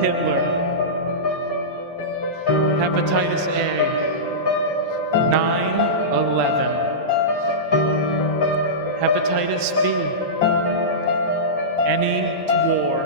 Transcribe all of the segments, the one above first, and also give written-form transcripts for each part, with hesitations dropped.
Hitler. Hepatitis A. 9/11. Hepatitis B. Any war.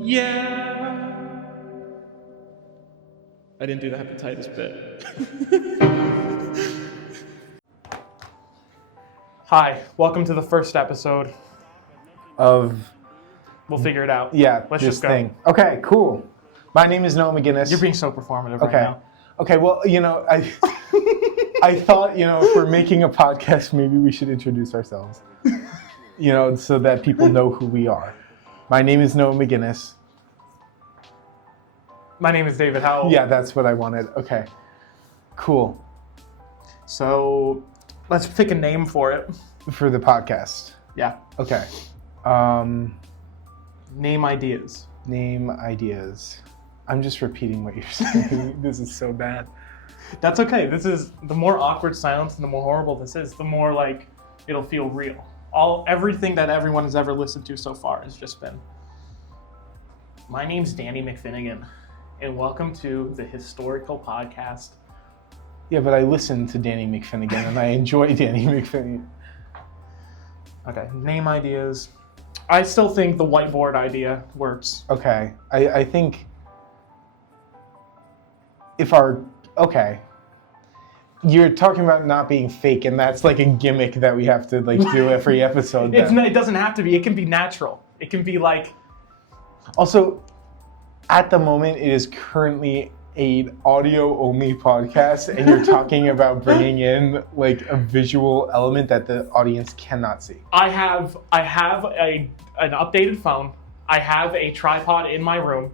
Yeah. I didn't do the hepatitis bit. Hi, welcome to the first episode of We'll Figure It Out. Yeah, Let's this just go. thing. Okay, cool. My name is Noah McGinnis. You're being so performative okay. right now. Okay, well, I thought, if we're making a podcast, maybe we should introduce ourselves. So that people know who we are. My name is Noah McGinnis. My name is David Howell. Yeah, that's what I wanted. Okay, cool. So let's pick a name for it. For the podcast. Yeah. Okay. Name ideas. Name ideas. I'm just repeating what you're saying. This is so bad. That's okay. This is the more awkward silence and the more horrible this is, the more like it'll feel real. Everything that everyone has ever listened to so far has just been. My name's Danny McFinnigan, and welcome to the Historical Podcast. Yeah, but I listen to Danny McFinnigan and I enjoy Danny McFinnigan. Okay, name ideas. I still think the whiteboard idea works. Okay, I think you're talking about not being fake, and that's like a gimmick that we have to do every episode. It doesn't have to be. It can be natural. It can be like. Also, at the moment, it is currently an audio-only podcast, and you're talking about bringing in a visual element that the audience cannot see. I have an updated phone. I have a tripod in my room,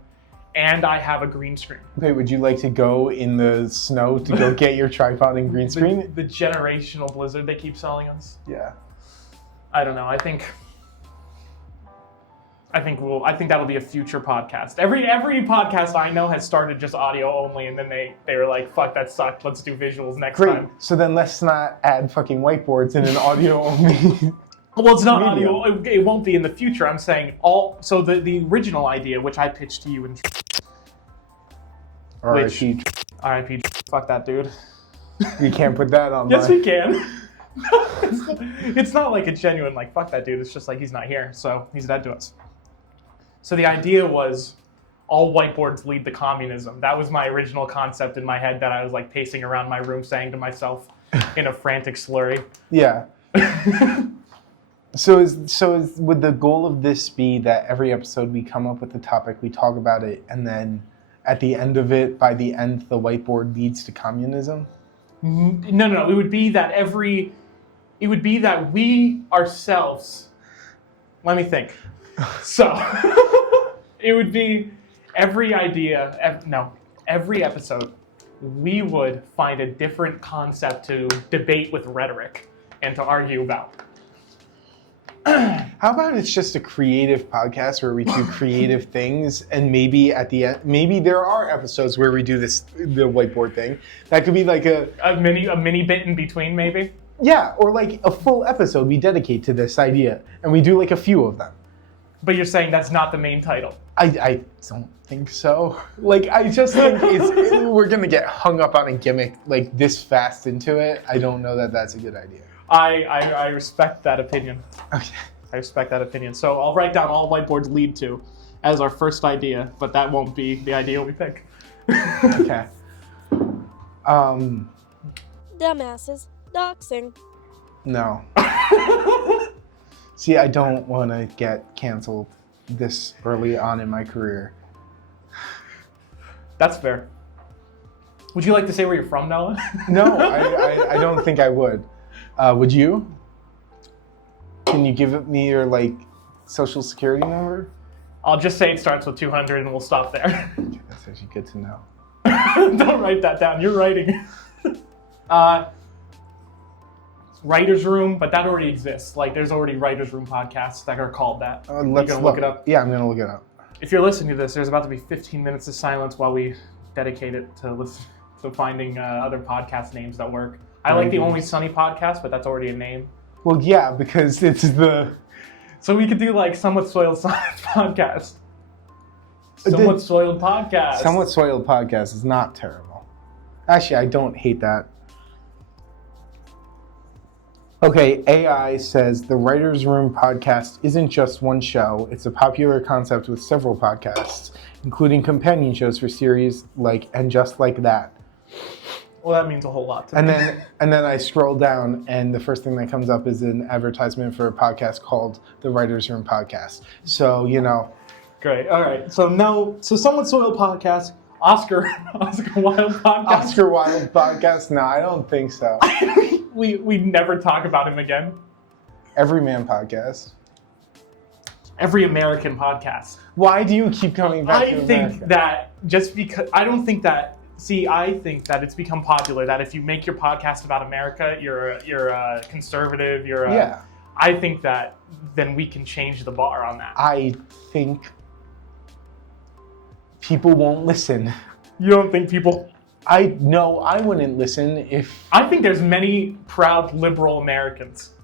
and I have a green screen. Okay, would you like to go in the snow to go get your tripod and green screen? The generational blizzard they keep selling us. Yeah. I don't know. I think that'll be a future podcast. Every podcast I know has started just audio only, and then they were like, "Fuck, that sucked. Let's do visuals next time." So then let's not add fucking whiteboards in an audio only. Well, it's not medium. audio. It won't be in the future. I'm saying So the original idea, which I pitched to you, R.I.P. R.I.P. Fuck that dude. You can't put that on. Yes, we can. It's not like a genuine fuck that dude. It's just he's not here, so he's dead to us. So the idea was all whiteboards lead to communism. That was my original concept in my head that I was pacing around my room saying to myself in a frantic slurry. Yeah. So would the goal of this be that every episode we come up with a topic, we talk about it, and then at the end of it, by the end, the whiteboard leads to communism? No. It would be that we ourselves. Let me think. So, it would be every episode, we would find a different concept to debate with rhetoric and to argue about. How about it's just a creative podcast where we do creative things, and maybe at the end, maybe there are episodes where we do the whiteboard thing. That could be a mini bit in between, maybe? Yeah, or a full episode we dedicate to this idea, and we do a few of them. But you're saying that's not the main title. I don't think so. I just think we're going to get hung up on a gimmick this fast into it. I don't know that that's a good idea. I respect that opinion. Okay. I respect that opinion. So I'll write down all whiteboards lead to as our first idea, but that won't be the idea we pick. Okay. Dumbasses. Doxing. No. See, I don't want to get canceled this early on in my career. That's fair. Would you like to say where you're from, Noah? No, I don't think I would. Would you? Can you give me your social security number? I'll just say it starts with 200 and we'll stop there. Okay, that's actually good to know. Don't write that down. You're writing. Writer's Room, but that already exists. Like, there's already Writer's Room podcasts that are called that. Let's look it up. Yeah, I'm gonna look it up. If you're listening to this, there's about to be 15 minutes of silence while we dedicate it to finding other podcast names that work. I like the Only Sunny podcast, but that's already a name. Well, yeah, because it's the... So we could do Somewhat Soiled Science podcast. Somewhat Soiled podcast. Somewhat Soiled podcast is not terrible. Actually, I don't hate that. Okay, AI says the Writer's Room podcast isn't just one show. It's a popular concept with several podcasts, including companion shows for series like And Just Like That. Well, that means a whole lot to and me. then I scroll down, and the first thing that comes up is an advertisement for a podcast called the Writer's Room Podcast. So, Great. All right. So Somewhat Soiled podcast, Oscar Wilde podcast. Oscar Wilde podcast? No, I don't think so. we never talk about him again. Everyman podcast. Every American podcast. Why do you keep coming back to America? I think that just because I think that it's become popular that if you make your podcast about America, you're a conservative. Yeah. I think that then we can change the bar on that. I think people won't listen. You don't think people? No, I wouldn't listen if... I think there's many proud liberal Americans.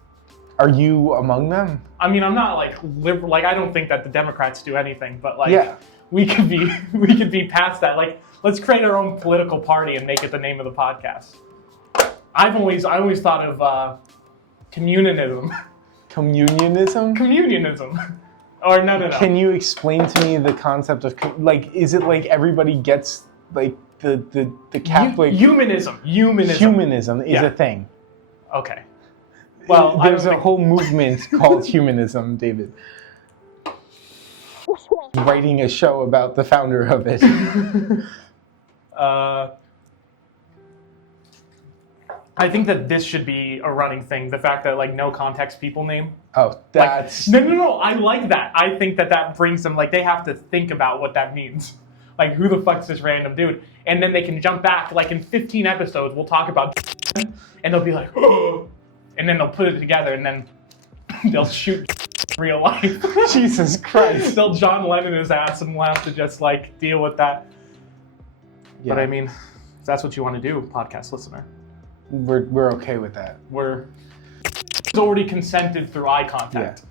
Are you among them? I mean, I'm not liberal. I don't think that the Democrats do anything, but yeah. we could be past that. Let's create our own political party and make it the name of the podcast. I always thought of communionism. Communionism. Or no. Can you explain to me the concept of is it everybody gets the Catholic humanism? Humanism is a thing. Okay. Well, there's a whole movement called humanism, David. Writing a show about the founder of it. I think that this should be a running thing. The fact that no context people name. Oh, that's... No. I like that. I think that brings them, they have to think about what that means. Who the fuck's this random dude? And then they can jump back. In 15 episodes, we'll talk about and they'll be like, oh. And then they'll put it together and then they'll shoot real life. Jesus Christ. They'll John Lennon his ass and we'll have to just deal with that. Yeah. But I mean, if that's what you want to do, podcast listener. We're okay with that. It's already consented through eye contact.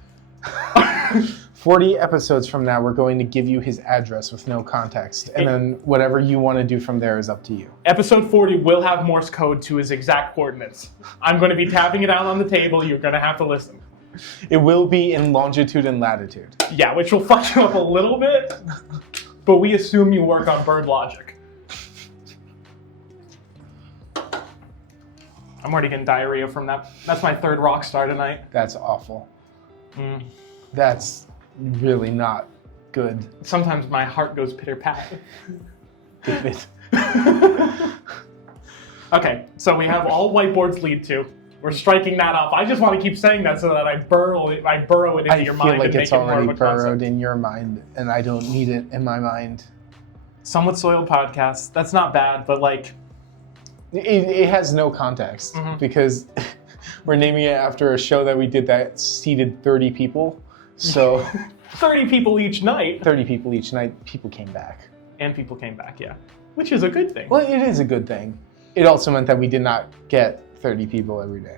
Yeah. 40 episodes from now, we're going to give you his address with no context. And then whatever you want to do from there is up to you. Episode 40 will have Morse code to his exact coordinates. I'm going to be tapping it out on the table. You're going to have to listen. It will be in longitude and latitude. Yeah, which will fuck you up a little bit. But we assume you work on bird logic. I'm already getting diarrhea from that. That's my third rock star tonight. That's awful. That's really not good. Sometimes my heart goes pitter-pat. David. Okay, so we have all whiteboards lead to. We're striking that off. I just want to keep saying that so that I burrow it into your mind and make it more of a concept. I feel like it's already burrowed in your mind, and I don't need it in my mind. Somewhat Soiled podcast. That's not bad, but It has no context because we're naming it after a show that we did that seated 30 people. So 30 people each night. 30 people each night. People came back. And people came back, yeah. Which is a good thing. Well, it is a good thing. It also meant that we did not get 30 people every day.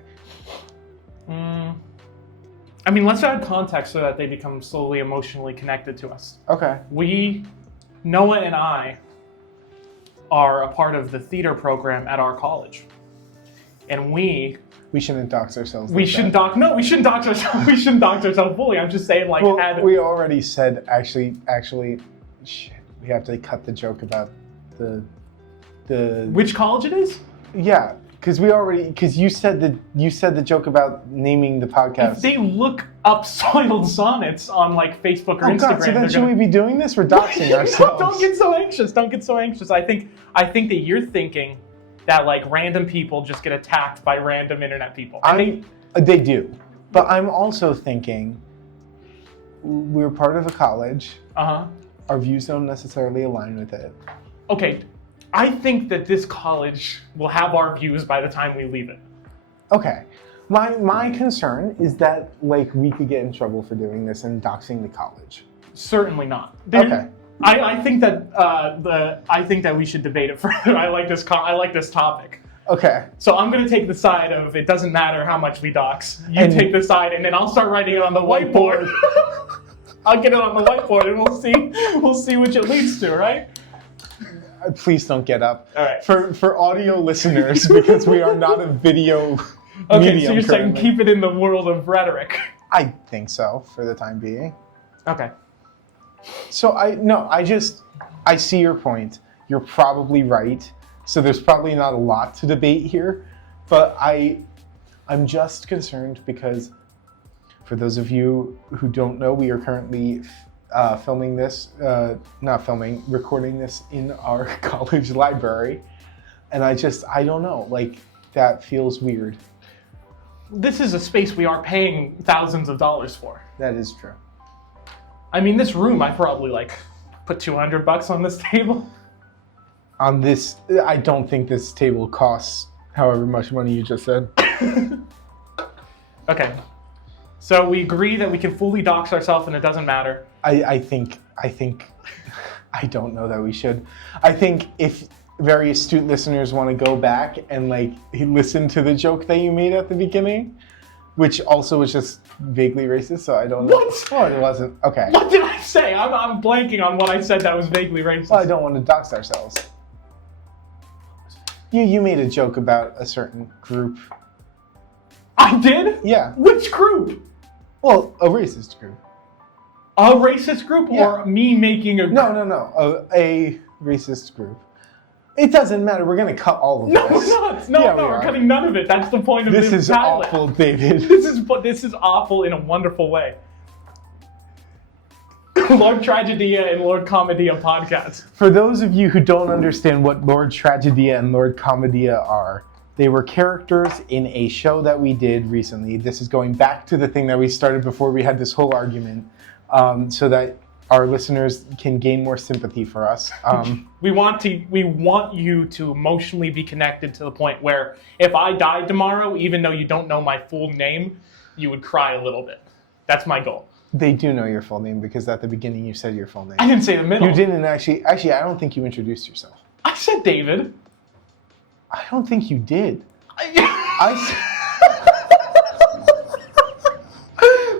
I mean, let's add context so that they become slowly emotionally connected to us. Okay. Noah and I, are a part of the theater program at our college. And we shouldn't dox ourselves. We shouldn't dox ourselves. We shouldn't dox ourselves fully. I'm just saying we already said actually shit. We have to cut the joke about the which college it is? Yeah. Because you said the joke about naming the podcast. If they look up Soiled Sonnets on like Facebook or Instagram, God, so then should we be doing this? We're doxing ourselves. Don't get so anxious. Don't get so anxious. I think that you're thinking that like random people just get attacked by random internet people. They do, but I'm also thinking we're part of a college. Our views don't necessarily align with it. Okay. I think that this college will have our views by the time we leave it. Okay. My concern is that like we could get in trouble for doing this and doxing the college. Certainly not. Okay. I think that we should debate it further. I like this topic. Okay. So I'm going to take the side of it doesn't matter how much we dox. You take the side, and then I'll start writing it on the whiteboard. I'll get it on the whiteboard, and we'll see which it leads to, right? Please don't get up. All right. For audio listeners, because we are not a video Okay, medium so you're saying currently. keep it in the world of rhetoric. I think so, for the time being. Okay. So I see your point. You're probably right. So there's probably not a lot to debate here, but I'm just concerned because for those of you who don't know, we are currently recording this in our college library. And I don't know, like that feels weird. This is a space we are paying thousands of dollars for. That is true. I mean, this room, I probably like put $200 on this table. On this, I don't think this table costs however much money you just said. Okay. So we agree that we can fully dox ourselves and it doesn't matter. I think I don't know that we should. I think if very astute listeners want to go back and like listen to the joke that you made at the beginning, which also was just vaguely racist, so I don't know. What? Oh, it wasn't. Okay. What did I say? I'm blanking on what I said that was vaguely racist. Well, I don't want to dox ourselves. You made a joke about a certain group. I did? Yeah. Which group? Well, a racist group. A racist group or me making a... No. A racist group. It doesn't matter. We're going to cut all of No, this. we're not. No, we're cutting none of it. That's the point of this is pilot. awful, David. This is awful in a wonderful way. Lord Tragedia and Lord Comedia podcast. For those of you who don't understand what Lord Tragedia and Lord Comedia are, they were characters in a show that we did recently. This is going back to the thing that we started before we had this whole argument, so that our listeners can gain more sympathy for us. We want you to emotionally be connected to the point where if I died tomorrow, even though you don't know my full name, you would cry a little bit. That's my goal. They do know your full name because at the beginning you said your full name. I didn't say the middle. You didn't actually. Actually, I don't think you introduced yourself. I said David. I don't think you did.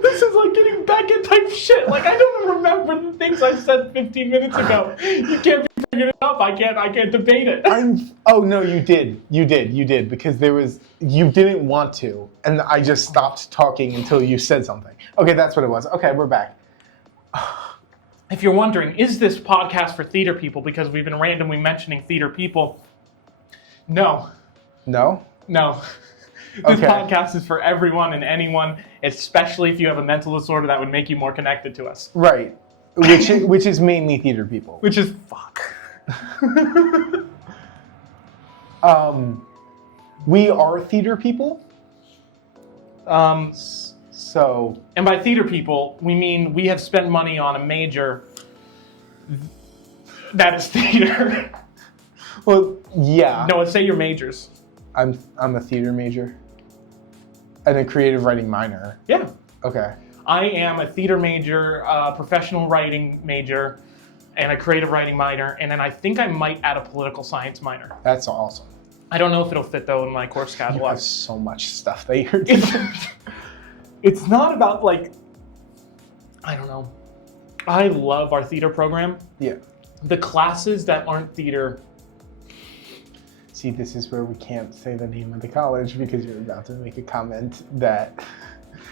This is like getting back in type shit. Like I don't remember the things I said 15 minutes ago. You can't be bringing it up. I can't debate it. Oh no, you did because you didn't want to, and I just stopped talking until you said something. Okay, that's what it was. Okay, we're back. If you're wondering, is this podcast for theater people? Because we've been randomly mentioning theater people. No. No? No. This podcast is for everyone and anyone, especially if you have a mental disorder that would make you more connected to us. Right. Which is mainly theater people. Which is fuck. We are theater people. So. And by theater people, we mean we have spent money on a major that is theater. Well, yeah. No, say your majors. I'm a theater major. And a creative writing minor. Yeah. Okay. I am a theater major, professional writing major, and a creative writing minor, and then I think I might add a political science minor. That's awesome. I don't know if it'll fit though in my course catalog. You have so much stuff that you're doing. It's not about like, I don't know. I love our theater program. Yeah. The classes that aren't theater. See, this is where we can't say the name of the college because you're about to make a comment that...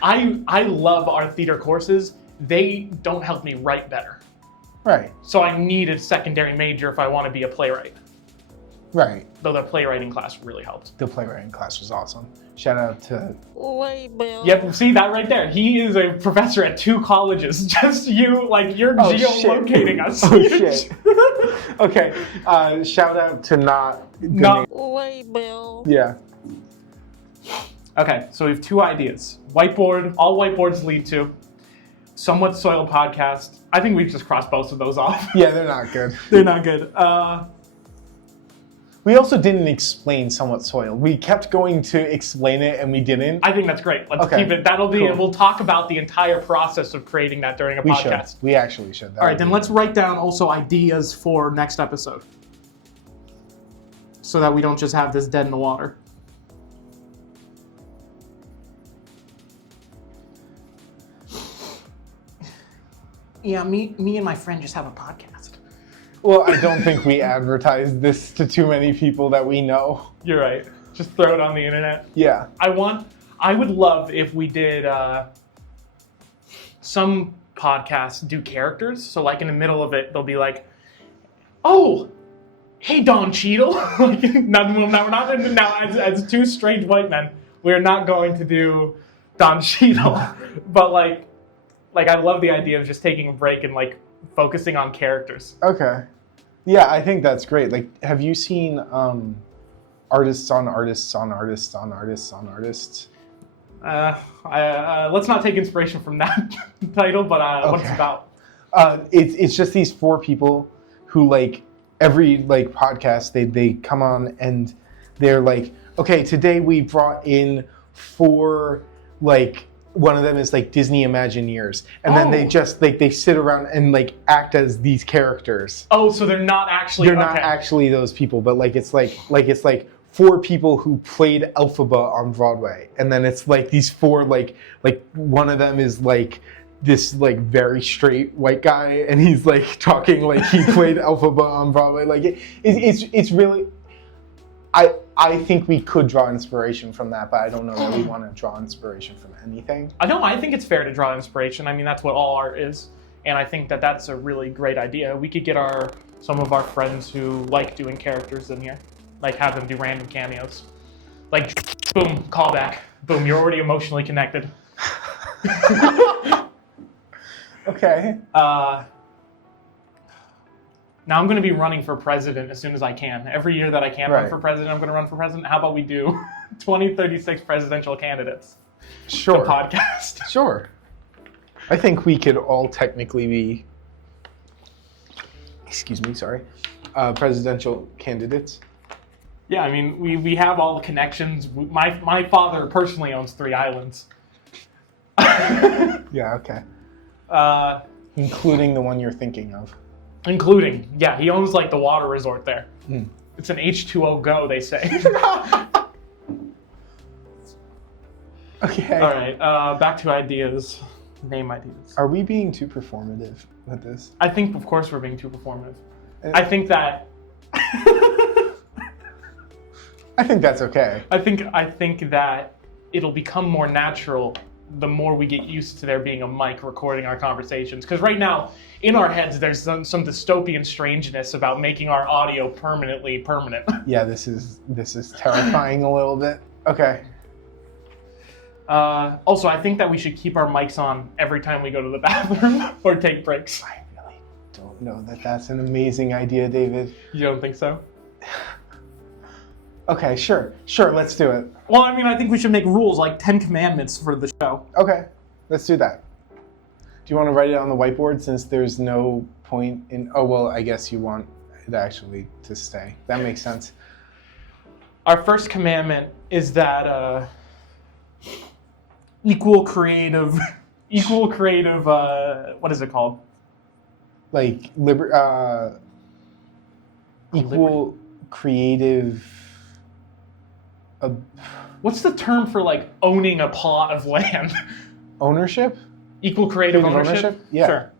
I love our theater courses. They don't help me write better. Right. So I need a secondary major if I want to be a playwright. Right. Though the playwriting class really helped. The playwriting class was awesome. Shout out to... Label. Yep, see that right there. He is a professor at 2 colleges. Just you, like, you're geolocating us. Oh, shit. Okay. Shout out to not... Label. Yeah. Okay, so we have 2 ideas. Whiteboard, all whiteboards lead to. Somewhat Soiled podcast. I think we've just crossed both of those off. Yeah, they're not good. They're not good. We also didn't explain Somewhat Soiled. We kept going to explain it and we didn't. I think that's great. Let's Okay. keep it. That'll be, Cool. We'll talk about the entire process of creating that during a podcast. We actually should. All right, then let's write down also ideas for next episode. So that we don't just have this dead in the water. Yeah, me and my friend just have a podcast. Well, I don't think we advertised this to too many people that we know. You're right. Just throw it on the internet. Yeah. I would love if we did some podcasts do characters. So like in the middle of it, they'll be like, "Oh, hey Don Cheadle." Now as 2 strange white men, we're not going to do Don Cheadle, but like I love the idea of just taking a break and like focusing on characters. Okay. Yeah, I think that's great. Like, have you seen Artists on Artists on Artists on Artists on Artists? Let's not take inspiration from that title, but what's it about? It's just these 4 people who, like, every like podcast they come on and they're like, okay, today we brought in 4 like. One of them is like Disney Imagineers, and then they just like they sit around and like act as these characters. Oh, so they're not actually not actually those people, but like it's like 4 people who played Elphaba on Broadway, and then it's like these 4 like one of them is like this like very straight white guy, and he's like talking like he played Elphaba on Broadway. Like it's really. I think we could draw inspiration from that, but I don't know that we want to draw inspiration from anything. I think it's fair to draw inspiration. I mean, that's what all art is. And I think that that's a really great idea. We could get some of our friends who like doing characters in here. Like have them do random cameos. Like, boom, callback. Boom, you're already emotionally connected. Okay. Now I'm going to be running for president as soon as I can. Every year that I can run for president, I'm going to run for president. How about we do 2036 presidential candidates? Sure. The podcast. Sure. I think we could all technically be, presidential candidates. Yeah, I mean, we have all the connections. My father personally owns 3 islands. Yeah, okay. Including the one you're thinking of. Yeah, he owns like the water resort there. It's an H2O go, they say. Okay. All right, back to ideas. Name ideas. Are we being too performative with this? I think, of course, we're being too performative. I think that. I think that's okay. I think that it'll become more natural the more we get used to there being a mic recording our conversations. Because right now, in our heads, there's some dystopian strangeness about making our audio permanently permanent. Yeah, this is terrifying a little bit. Okay. Also, I think that we should keep our mics on every time we go to the bathroom or take breaks. I really don't know that that's an amazing idea, David. You don't think so? Okay, sure, let's do it. Well, I mean, I think we should make rules like 10 commandments for the show. Okay, let's do that. Do you want to write it on the whiteboard since there's no point in... Oh, well, I guess you want it actually to stay. That makes sense. Our first commandment is that equal creative, what is it called? Like, equal creative... What's the term for like owning a plot of land? Ownership? Equal creative ownership? Yeah. Sure.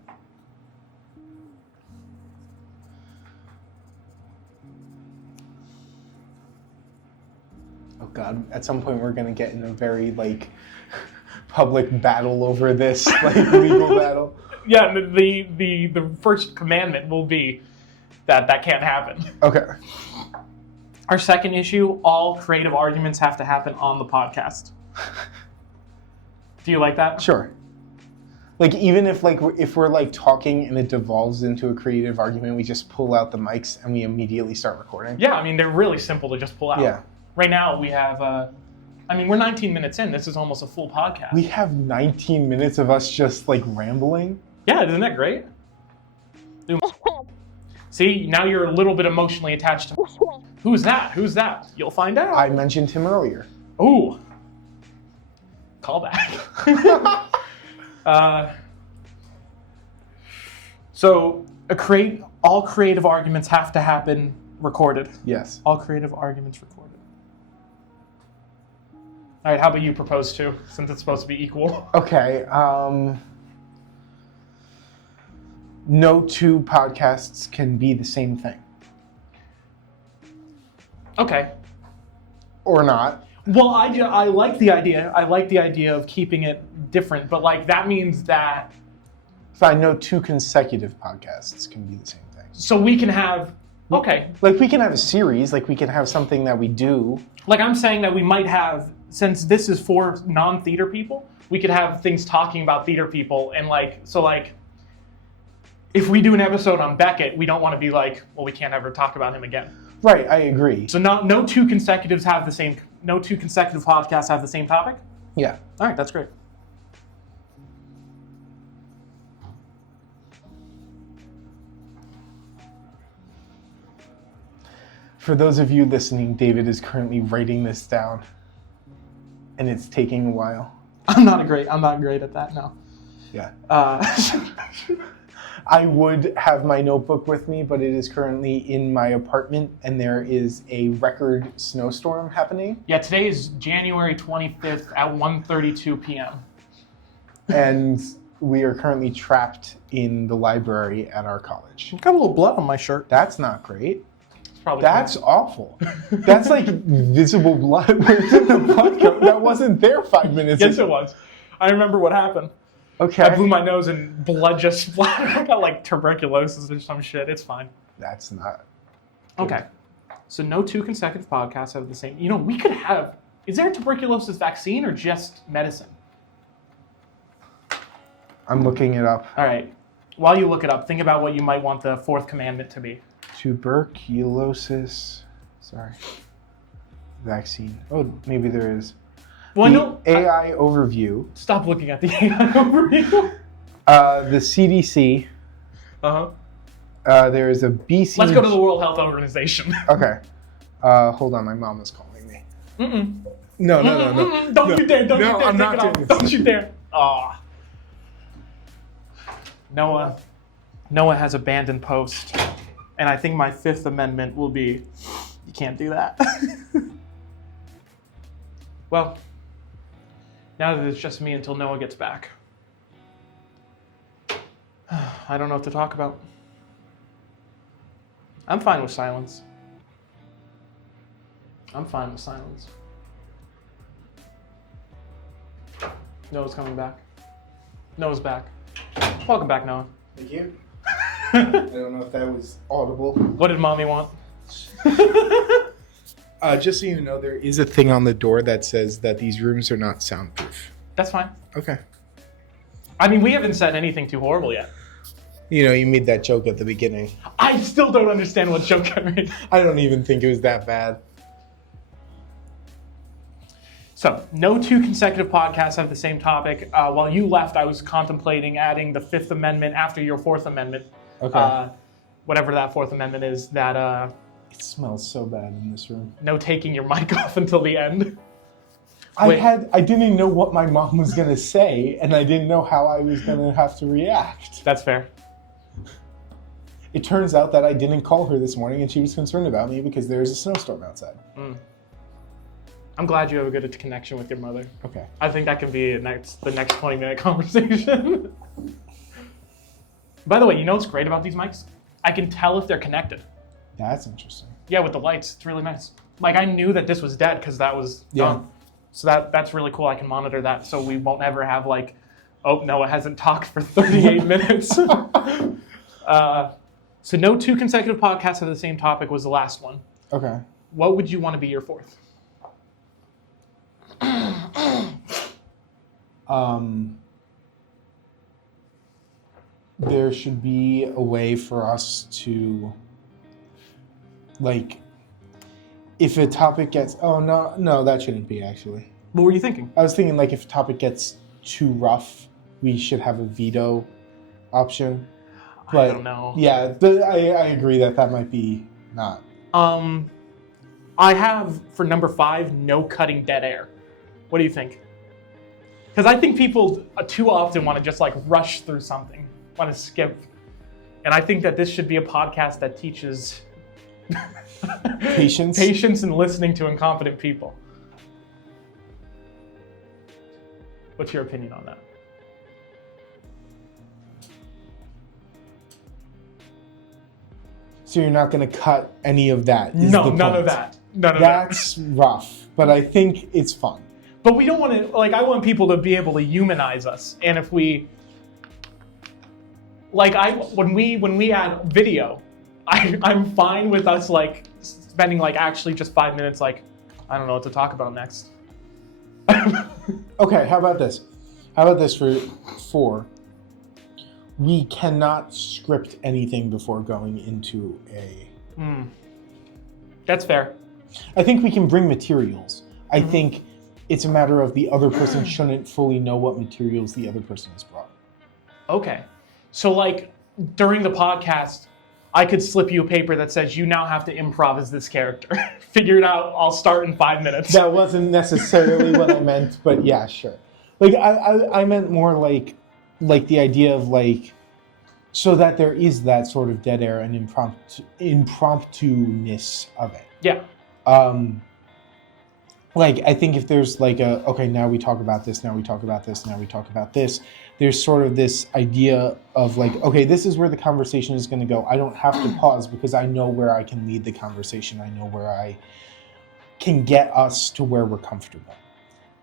Oh God, at some point we're gonna get in a very like public battle over this, like legal battle. Yeah, the first commandment will be that can't happen. Okay. Our second issue, all creative arguments have to happen on the podcast. Do you like that? Sure. Like, even if we're like talking and it devolves into a creative argument, we just pull out the mics and we immediately start recording. Yeah, I mean, they're really simple to just pull out. Yeah. Right now we have, we're 19 minutes in. This is almost a full podcast. We have 19 minutes of us just like rambling. Yeah, isn't that great? See, now you're a little bit emotionally attached to... Who's that? Who's that? You'll find out. I mentioned him earlier. Ooh. Callback. So, all creative arguments have to happen recorded. Yes. All creative arguments recorded. All right, how about you propose to, since it's supposed to be equal? Okay. No two podcasts can be the same thing. Okay. Or not. Well, I like the idea. I like the idea of keeping it different, but like that means that... Fine, no two consecutive podcasts can be the same thing. So we can have... Okay. Like, we can have a series, like we can have something that we do. Like, I'm saying that we might have, since this is for non-theater people, we could have things talking about theater people, and if we do an episode on Beckett, we don't want to be like, well, we can't ever talk about him again. Right, I agree. So no two consecutive podcasts have the same topic? Yeah. All right, that's great. For those of you listening, David is currently writing this down, and it's taking a while. I'm not great at that, no. Yeah. I would have my notebook with me, but it is currently in my apartment, and there is a record snowstorm happening. Yeah, today is January 25th at 1:32 p.m. And we are currently trapped in the library at our college. Got a little blood on my shirt. That's not great. Probably That's awful. That's like visible blood. Where's in the podcast? That wasn't there 5 minutes Yes, ago. it was. I remember what happened. Okay. I blew my nose and blood just splattered. I got like tuberculosis or some shit. It's fine. That's not. Okay. So no two consecutive podcasts have the same. You know, we could have. Is there a tuberculosis vaccine or just medicine? I'm looking it up. All right. While you look it up, think about what you might want the fourth commandment to be. Tuberculosis. Sorry. Vaccine. Oh, maybe there is. Well, The no. AI overview. Stop looking at the AI overview. The CDC. Uh-huh. There is a BC. Let's go to the World Health Organization. Okay. Hold on, my mom is calling me. Mm-mm. No. Don't you dare. Don't you dare. I'm Take not it off. doing this. Don't you dare. Aw. Noah has abandoned post. And I think my Fifth Amendment will be, you can't do that. Well, now that it's just me until Noah gets back. I don't know what to talk about. I'm fine with silence. Noah's coming back. Noah's back. Welcome back, Noah. Thank you. I don't know if that was audible. What did mommy want? Just so you know, there is a thing on the door that says that these rooms are not soundproof. That's fine. Okay. I mean, we haven't said anything too horrible yet. You know, you made that joke at the beginning. I still don't understand what joke I made. I don't even think it was that bad. So, no two consecutive podcasts have the same topic. While you left, I was contemplating adding the Fifth Amendment after your Fourth Amendment. Okay. Whatever that Fourth Amendment is, that It smells so bad in this room. no taking your mic off until the end. I didn't know what my mom was going to say, and I didn't know how I was going to have to react. That's fair. It turns out that I didn't call her this morning, and she was concerned about me because there's a snowstorm outside. I'm glad you have a good connection with your mother. Okay. I think that can be the next 20-minute conversation. By the way, you know what's great about these mics? I can tell if they're connected. That's interesting. Yeah, with the lights, it's really nice. Like, I knew that this was dead because that was done. So that's really cool. I can monitor that so we won't ever have like, oh, Noah hasn't talked for 38 minutes. So no two consecutive podcasts of the same topic was the last one. Okay. what would you want to be your fourth? There should be a way for us to, like, if a topic gets, no, that shouldn't be actually. What were you thinking? I was thinking, like, if a topic gets too rough, we should have a veto option. But, I don't know. Yeah, I agree that might be not. I have, for number 5, no cutting dead air. What do you think? Because I think people too often want to just, like, rush through something, want to skip. And I think that this should be a podcast that teaches patience and listening to incompetent people. What's your opinion on that? So you're not going to cut any of that? No, none of that. That's rough, but I think it's fun. But we don't want to, like, I want people to be able to humanize us. And if we, like, when we add video, I'm fine with us, like, spending, like, actually just 5 minutes, like, I don't know what to talk about next. Okay, how about this? How about this for 4? We cannot script anything before going into a... That's fair. I think we can bring materials. I think it's a matter of the other person shouldn't fully know what materials the other person has brought. Okay. So, like, during the podcast, I could slip you a paper that says you now have to improv as this character. Figure it out. I'll start in 5 minutes. That wasn't necessarily what I meant, but yeah, sure. Like, I meant more like the idea of, like, so that there is that sort of dead air and impromptu-ness of it. Yeah. Like, I think if there's like okay, now we talk about this, now we talk about this, now we talk about this, there's sort of this idea of, like, okay, this is where the conversation is going to go. I don't have to pause because I know where I can lead the conversation. I know where I can get us to where we're comfortable.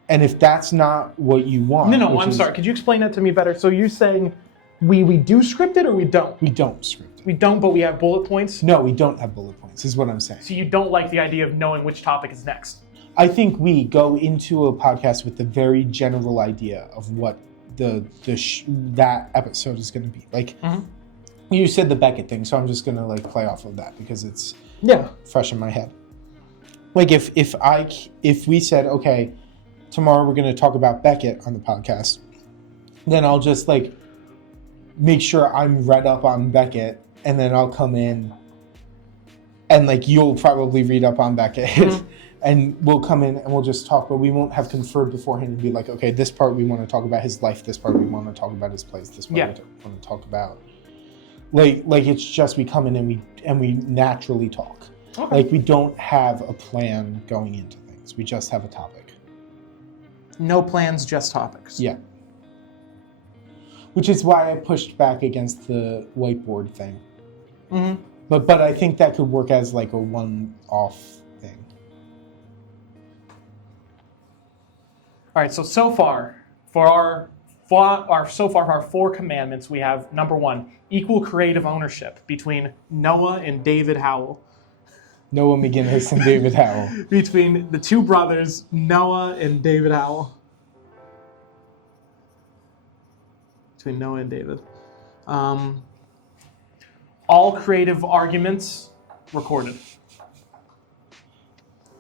And if that's not what you want... No, I'm sorry. Could you explain that to me better? So you're saying we do script it or we don't? We don't script it. We don't, but we have bullet points? No, we don't have bullet points, is what I'm saying. So you don't like the idea of knowing which topic is next? I think we go into a podcast with the very general idea of what that episode is going to be. Like, you said the Beckett thing, so I'm just going to, like, play off of that because it's fresh in my head. Like, if we said, okay, tomorrow we're going to talk about Beckett on the podcast, then I'll just, like, make sure I'm read up on Beckett, and then I'll come in and, like, you'll probably read up on Beckett. And we'll come in and we'll just talk, but we won't have conferred beforehand and be like, okay, this part we want to talk about his life, this part we want to talk about his plays, this part we want to talk about. Like it's just we come in and we naturally talk. Okay. Like, we don't have a plan going into things. We just have a topic. No plans, just topics. Yeah. Which is why I pushed back against the whiteboard thing. But I think that could work as, like, a one-off thing. All right, so far for our 4 commandments, we have number 1, equal creative ownership between Noah and David Howell. Noah McGinnis and David Howell. Between the 2 brothers, Noah and David Howell. Between Noah and David. All creative arguments recorded.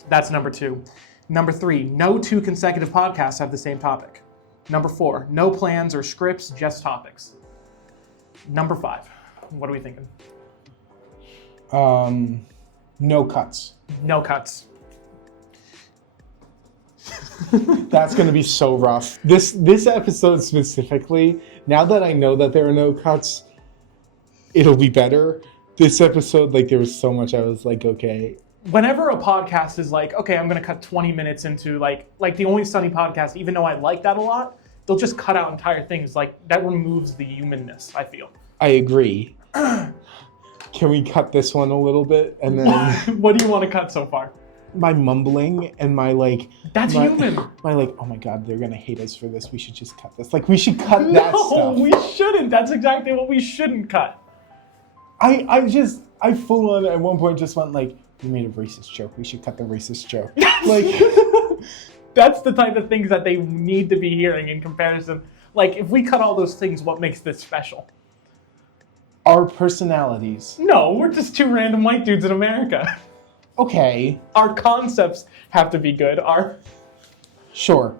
That's number 2. Number 3, no 2 consecutive podcasts have the same topic. Number 4, no plans or scripts, just topics. Number 5, what are we thinking? No cuts. No cuts. That's going to be so rough. This episode specifically, now that I know that there are no cuts, it'll be better. This episode, like, there was so much I was like, okay. Whenever a podcast is like, okay, I'm going to cut 20 minutes into, like the Only Sunny podcast, even though I like that a lot, they'll just cut out entire things. Like, that removes the humanness, I feel. I agree. Can we cut this one a little bit? And then what do you want to cut so far? My mumbling and my, like... That's human. My, like, oh my God, they're going to hate us for this. We should just cut this. Like, we should cut that stuff. No, we shouldn't. That's exactly what we shouldn't cut. I full on at one point just went, like, You made a racist joke. We should cut the racist joke. That's the type of things that they need to be hearing in comparison. Like, if we cut all those things, what makes this special? Our personalities. No, we're just two random white dudes in America. Okay. Our concepts have to be good. Sure.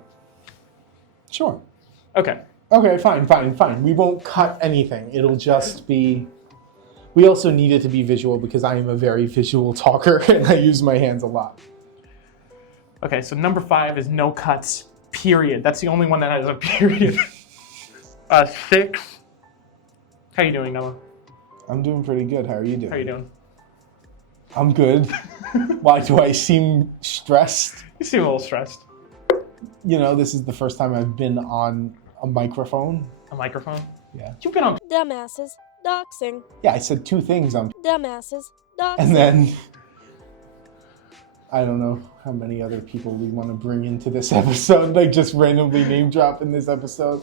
Okay. Okay, fine. We won't cut anything. It'll just be... We also need it to be visual because I am a very visual talker and I use my hands a lot. Okay, so number 5 is no cuts, period. That's the only one that has a period. 6. How you doing, Noah? I'm doing pretty good. How are you doing? How you doing? I'm good. Why do I seem stressed? You seem a little stressed. You know, this is the first time I've been on a microphone. A microphone? Yeah. You've been on... Dumbasses. Doxing. Yeah, I said 2 things on... Dumbasses. Doxing. And then... I don't know how many other people we want to bring into this episode. Like, just randomly name drop in this episode.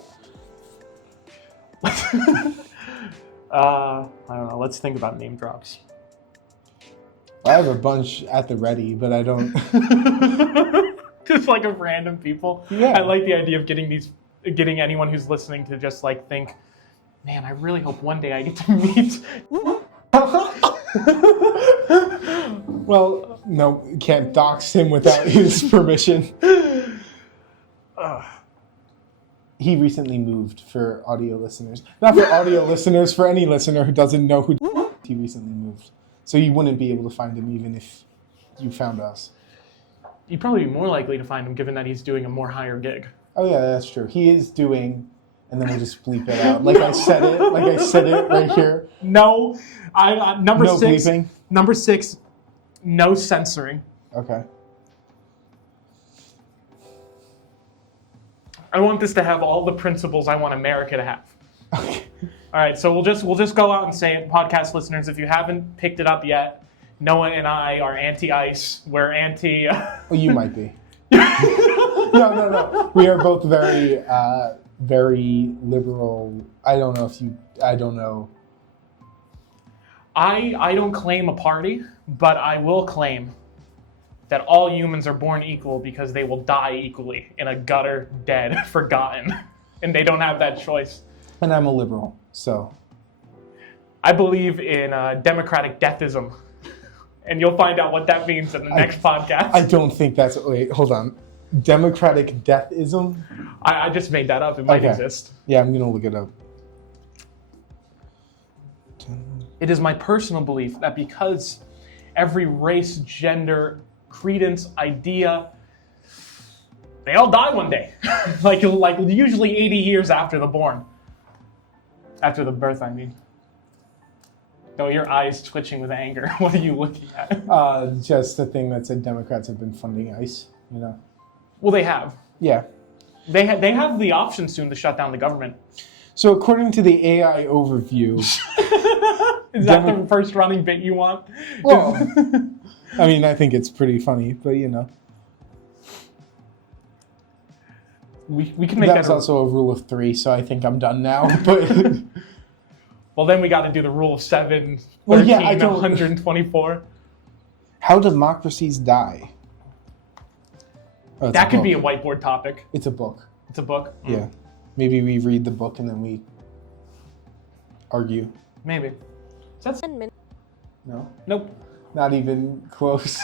I don't know. Let's think about name drops. I have a bunch at the ready, but I don't... Just like of random people. Yeah. I like the idea of getting anyone who's listening to just like think, man, I really hope one day I get to meet. Well, no, you can't dox him without his permission. He recently moved for audio listeners. Not for audio listeners, for any listener who doesn't know who he recently moved. So you wouldn't be able to find him even if you found us. You'd probably be more likely to find him given that he's doing a more higher gig. Oh yeah, that's true. He is doing, and then we'll just bleep it out. Like I said it right here. No, number No 6. bleeping? Number 6, no censoring. Okay. I want this to have all the principles I want America to have. Okay. All right, so we'll just go out and say it, podcast listeners, if you haven't picked it up yet, Noah and I are anti-ICE. We're anti... Well, you might be. No. We are both very, very liberal. I don't know. I don't claim a party, but I will claim that all humans are born equal because they will die equally in a gutter, dead, forgotten. And they don't have that choice. And I'm a liberal, so. I believe in democratic deathism. And you'll find out what that means in the next podcast. I don't think that's... Wait, hold on. Democratic deathism? I just made that up. It might exist. Yeah, I'm going to look it up. It is my personal belief that because every race, gender, credence, idea, they all die one day. like usually 80 years after the born. After the birth, I mean. Oh, your eyes twitching with anger. What are you looking at? Just the thing that said Democrats have been funding ICE, you know. Well, they have. Yeah. They have the option soon to shut down the government. So according to the AI overview... Is that the first running bit you want? Well, I mean, I think it's pretty funny, but you know. We can make that... That was also a rule of 3, so I think I'm done now, but... Well, then we got to do the rule of 7, 13, Well, yeah, I don't... 124. How democracies die. Oh, that could be a whiteboard topic. It's a book. It's a book? Yeah. Maybe we read the book and then we argue. Maybe. That's... No? Nope. Not even close.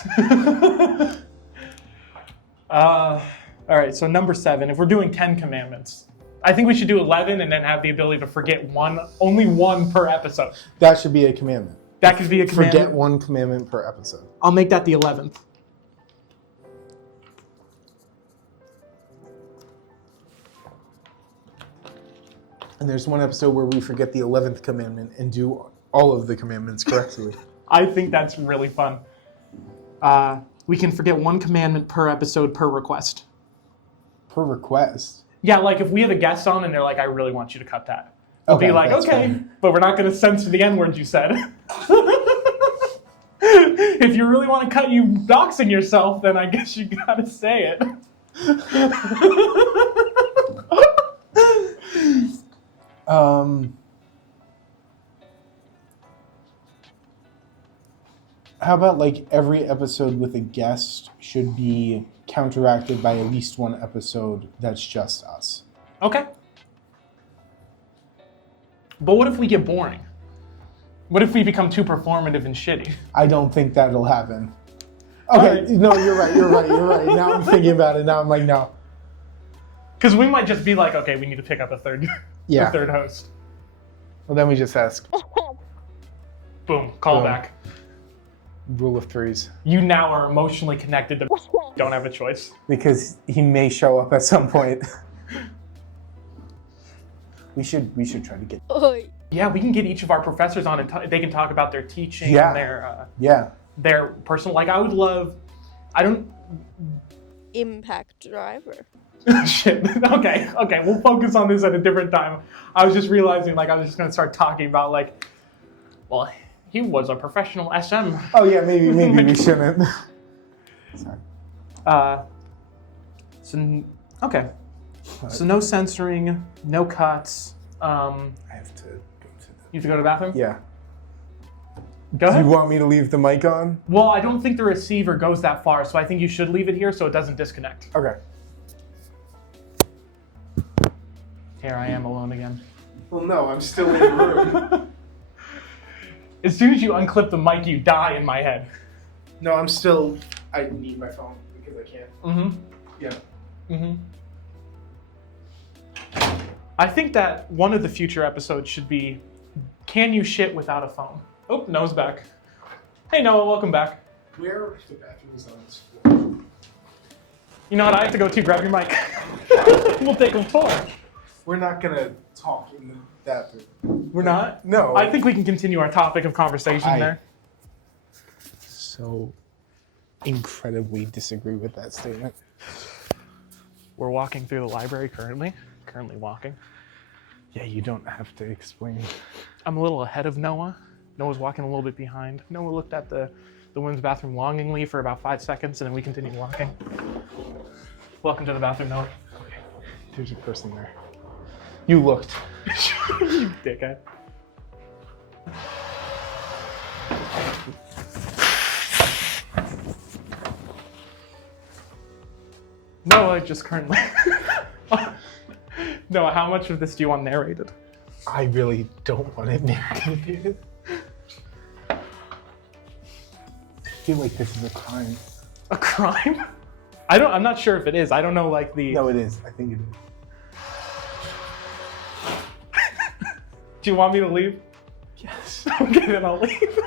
All right, so number 7. If we're doing 10 commandments, I think we should do 11 and then have the ability to forget only one per episode. That should be a commandment. That could be a commandment. Forget one commandment per episode. I'll make that the 11th. And there's one episode where we forget the 11th commandment and do all of the commandments correctly. I think that's really fun. We can forget one commandment per episode per request. Per request? Yeah, like if we have a guest on and they're like, I really want you to cut that. We'll Okay, be like, that's okay, fine. but we're not going to censor the N-word you said. If you really want to cut you doxing yourself, then I guess you got to say it. How about like every episode with a guest should be counteracted by at least one episode that's just us? Okay. But what if we get boring? What if we become too performative and shitty? I don't think that'll happen. Okay, Right. no, you're right. Now I'm thinking about it. Now I'm like, no. Because we might just be like, okay, we need to pick up a third host. Well, then we just ask. Boom, call Boom. back. Rule of threes. You now are emotionally connected to don't have a choice. Because he may show up at some point. we should try to get. Oi. Yeah, we can get each of our professors on and they can talk about their teaching Yeah. and their personal. Like, I would love. I don't. Impact driver. Shit. Okay. We'll focus on this at a different time. I was just realizing, like, I was just gonna start talking about, like, well, he was a professional SM. Oh yeah, maybe we shouldn't. Sorry. Okay. So no censoring, no cuts. I have to go to You have to go to the bathroom? Yeah. Go Do ahead. you want me to leave the mic on? Well, I don't think the receiver goes that far, so I think you should leave it here so it doesn't disconnect. Okay. Here I am alone again. Well, no, I'm still in the room. As soon as you unclip the mic, you die in my head. No, I'm still. I need my phone because I can't. Mm-hmm. Yeah. Mm-hmm. I think that one of the future episodes should be, can you shit without a phone? Oh, Noah's back. Hey Noah, welcome back. Where the bathroom is on this floor? You know what, I have to go too, grab your mic. We'll take a tour. We're not gonna talk in the bathroom. We're not? No. I think we can continue our topic of conversation there. So incredibly disagree with that statement. We're walking through the library currently walking. Yeah, you don't have to explain. I'm a little ahead of Noah. Noah's walking a little bit behind. Noah looked at the women's bathroom longingly for about 5 seconds, and then we continued walking. Welcome to the bathroom, Noah. Okay. There's a person there. You looked. You dickhead. Noah just currently... Noah, how much of this do you want narrated? I really don't want it narrated. I feel like this is a crime. A crime? I'm not sure if it is. I don't know, like, the... No, it is. I think it is. Do you want me to leave? Yes. Okay, then I'll leave.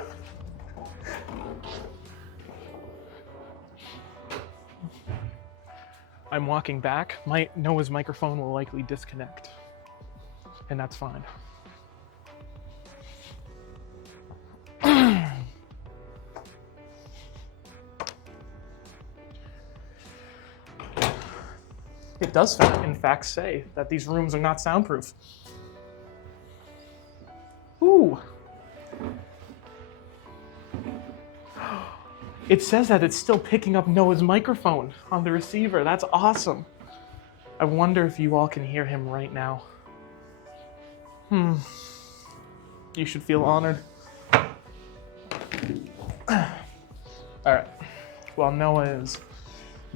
I'm walking back. Noah's microphone will likely disconnect. And that's fine. It does, in fact, say that these rooms are not soundproof. Ooh. It says that it's still picking up Noah's microphone on the receiver. That's awesome. I wonder if you all can hear him right now. You should feel honored. All right. While Noah is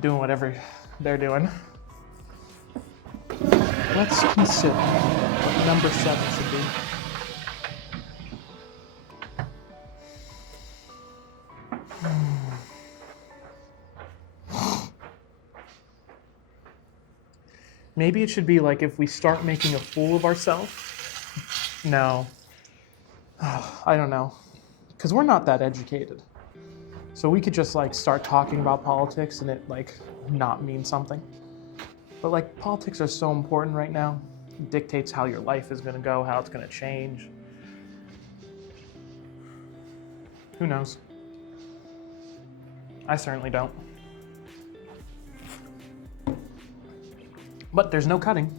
doing whatever they're doing, let's consider what number 7 should be. Maybe it should be like if we start making a fool of ourselves. No. I don't know. Because we're not that educated. So we could just like start talking about politics and it like not mean something. But like politics are so important right now. It dictates how your life is going to go, how it's going to change. Who knows? I certainly don't. But there's no cutting.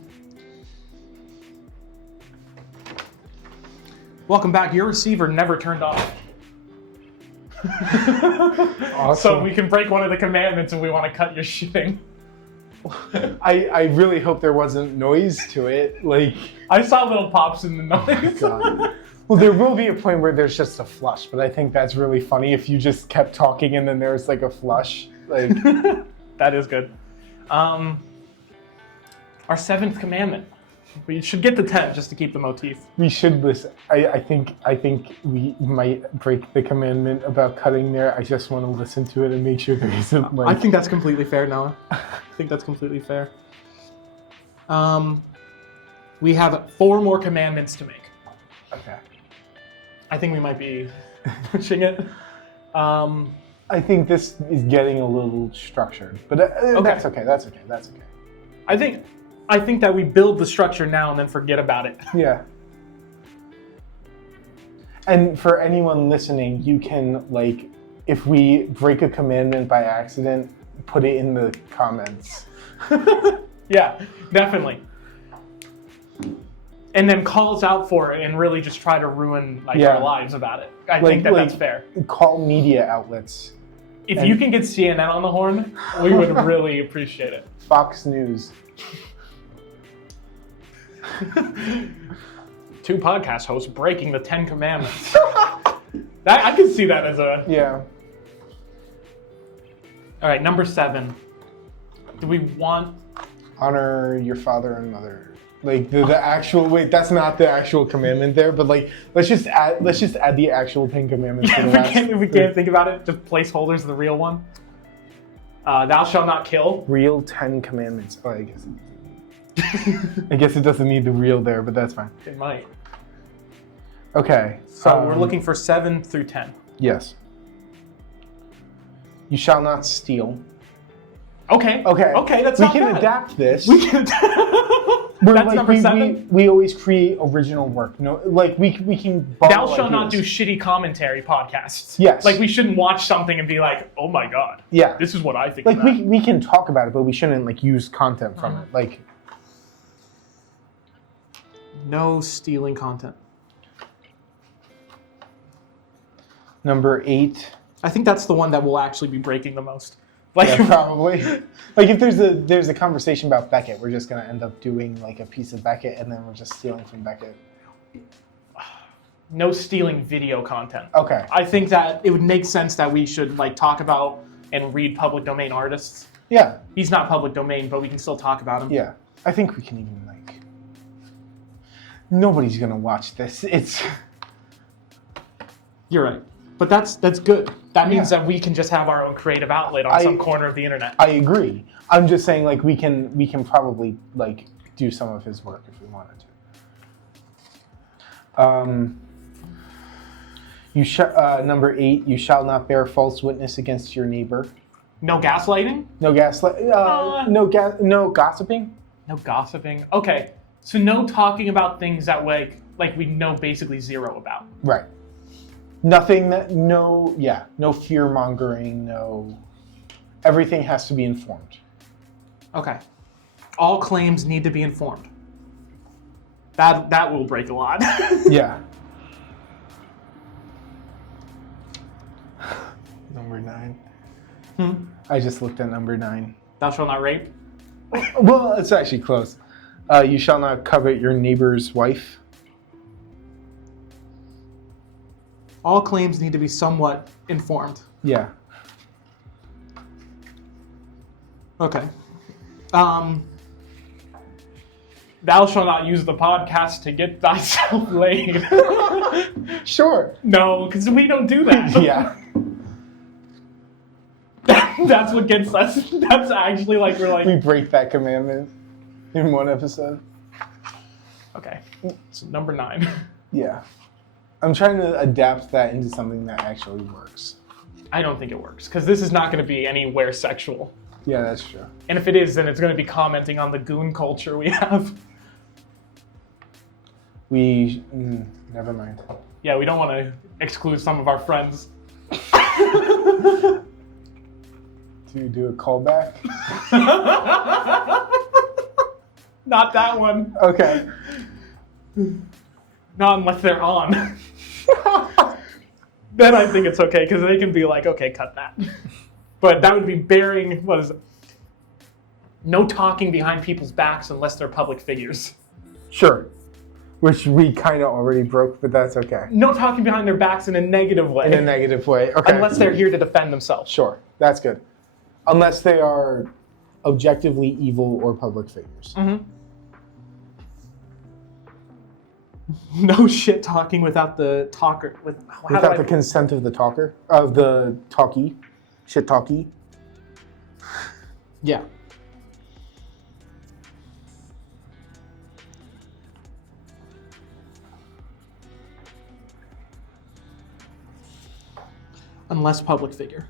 Welcome back. Your receiver never turned off. Awesome. So we can break one of the commandments if we want to cut your shitting. I really hope there wasn't noise to it. Like, I saw little pops in the noise. God. Well, there will be a point where there's just a flush, but I think that's really funny if you just kept talking and then there's like a flush. Like That is good. Our 7th commandment. We should get to 10 just to keep the motif. we should listen. I think we might break the commandment about cutting there. I just want to listen to it and make sure there isn't like. I think that's completely fair, Noah. I think that's completely fair. We have 4 more commandments to make. Okay. I think we might be pushing it. I think this is getting a little structured, but that's okay. That's okay. That's okay. I think that we build the structure now and then forget about it. Yeah. And for anyone listening, you can, like, if we break a commandment by accident, put it in the comments. Yeah, definitely. And then call us out for it and really just try to ruin our lives about it. I think that's fair. Call media outlets. If you can get CNN on the horn, we would really appreciate it. Fox News. 2 podcast hosts breaking the 10 commandments. I can see that as a... Yeah. All right, number 7. Do we want... Honor your father and mother. Like the actual that's not the actual commandment there, but like let's just add the actual 10 commandments to the last. If we can't think about it, just placeholders the real one. Thou shalt not kill. Real 10 commandments. Oh, I guess it doesn't need the real there, but that's fine. It might. Okay. So we're looking for 7 through 10. Yes. You shall not steal. Okay. That's we not can bad. adapt this. We can. That's number 7. We always create original work. No, like we can. Thou shalt not do shitty commentary podcasts. Yes. Like we shouldn't watch something and be like, oh my god. Yeah. This is what I think. Like of that. we can talk about it, but we shouldn't like use content from it. Like. No stealing content. Number 8. I think that's the one that will actually be breaking the most. Like Yeah, probably. Like if there's a conversation about Beckett, we're just gonna end up doing like a piece of Beckett, and then we're just stealing from Beckett. No stealing video content. Okay. I think that it would make sense that we should like talk about and read public domain artists. Yeah. He's not public domain, but we can still talk about him. Yeah. I think we can even like. Nobody's gonna watch this. It's. You're right. But that's good. That means Yeah. that we can just have our own creative outlet on some corner of the internet. I agree. I'm just saying like we can probably like do some of his work if we wanted to. Number 8, you shall not bear false witness against your neighbor. No gaslighting? No gaslight. No gossiping. No gossiping. Okay. So no talking about things that like we know basically zero about. Right. Nothing that no fear mongering, no. Everything has to be informed. Okay. All claims need to be informed. That will break a lot. Yeah. Number 9. I just looked at number 9. Thou shalt not rape. Well, it's actually close. You shall not covet your neighbor's wife. All claims need to be somewhat informed. Yeah. Okay. Thou shalt not use the podcast to get thyself laid. Sure. No, because we don't do that. Yeah. That's what gets us. That's actually like we're like. We break that commandment in one episode. Okay. So number 9. Yeah. I'm trying to adapt that into something that actually works. I don't think it works because this is not going to be anywhere sexual. Yeah, that's true. And if it is, then it's going to be commenting on the goon culture we have. Never mind. Yeah, we don't want to exclude some of our friends. Do you do a callback? Not that one. Okay. Not unless they're on. Then I think it's okay because they can be like, okay, cut that. But that would be bearing, what is it? No talking behind people's backs unless they're public figures. Sure. which we kind of already broke, but that's okay. No talking behind their backs in a negative way. In a negative way, okay. Unless they're here to defend themselves. Sure, that's good. Unless they are objectively evil or public figures. Mm-hmm. No shit talking without the talker. Without the consent of the talker, of the talkie, shit talkie. Yeah. Unless public figure.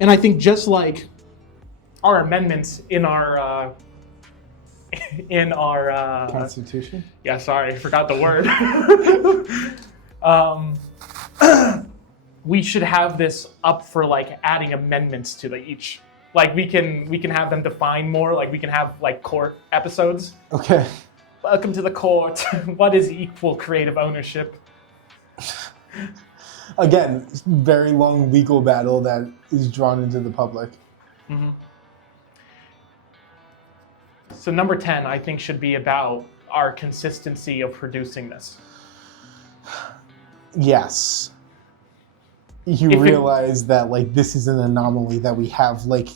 And I think just like our amendments in our Constitution? Yeah, sorry, I forgot the word. We should have this up for like adding amendments to each. Like we can have them define more. Like we can have like court episodes. Okay. Welcome to the court. What is equal creative ownership? Again, very long legal battle that is drawn into the public. Mm-hmm. So number 10, I think, should be about our consistency of producing this. Yes. You realize that like this is an anomaly that we have like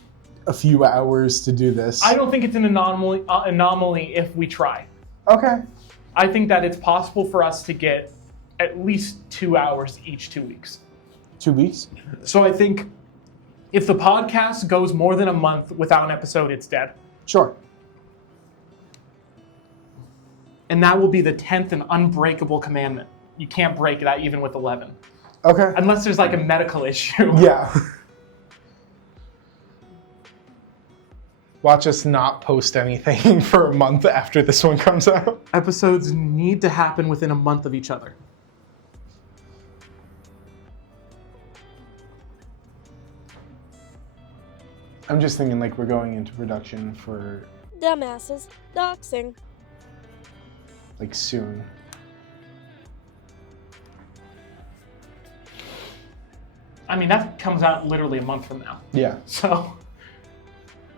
a few hours to do this. I don't think it's an anomaly if we try. Okay. I think that it's possible for us to get at least 2 hours each 2 weeks. 2 weeks? So I think if the podcast goes more than a month without an episode, it's dead. Sure. And that will be the 10th and unbreakable commandment. You can't break that even with 11. Okay. Unless there's like a medical issue. Yeah. Watch us not post anything for a month after this one comes out. Episodes need to happen within a month of each other. I'm just thinking like we're going into production for Dumbasses. Doxing. like soon. I mean, that comes out literally a month from now. Yeah. So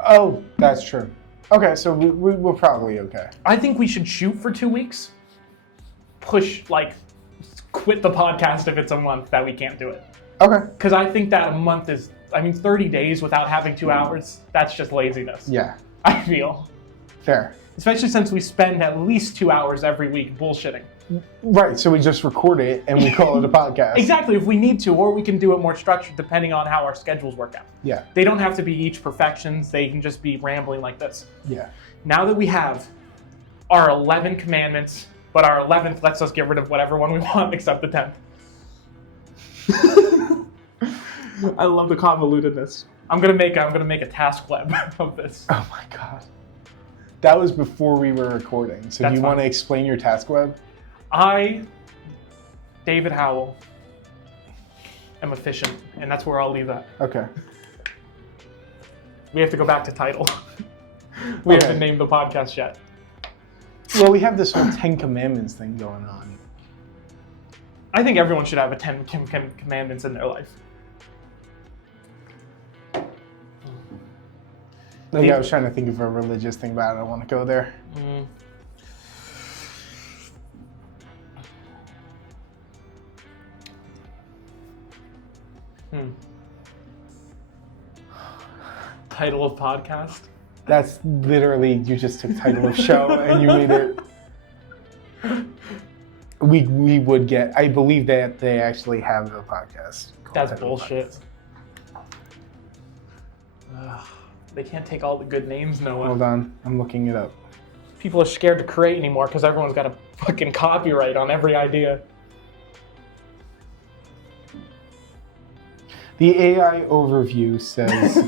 Oh, that's true. Okay, so we're probably okay. I think we should shoot for 2 weeks. Quit the podcast if it's a month that we can't do it. Okay. Because I think that a month is, 30 days without having 2 hours, that's just laziness. Yeah. I feel. Fair. Especially since we spend at least 2 hours every week bullshitting. Right, so we just record it and we call it a podcast. Exactly, if we need to, or we can do it more structured depending on how our schedules work out. Yeah. They don't have to be each perfections, they can just be rambling like this. Yeah. Now that we have our 11 commandments, but our 11th lets us get rid of whatever one we want except the 10th. I love the convolutedness. I'm gonna make a task web of this. Oh my god. That was before we were recording. So That's do you fine. want to explain your task web? I, David Howell, am efficient, and that's where I'll leave that. Okay. We have to go back to title. We Okay. haven't named the podcast yet. Well, we have this whole 10 Commandments thing going on. I think everyone should have a 10 commandments in their life. Like, I was trying to think of a religious thing, but I don't want to go there. Title of podcast? That's literally, you just took title of show and you made it. We would get, I believe that they actually have a podcast. called That's Title of bullshit. Ugh, they can't take all the good names, Noah. Hold on, I'm looking it up. People are scared to create anymore because everyone's got a fucking copyright on every idea. The AI overview says,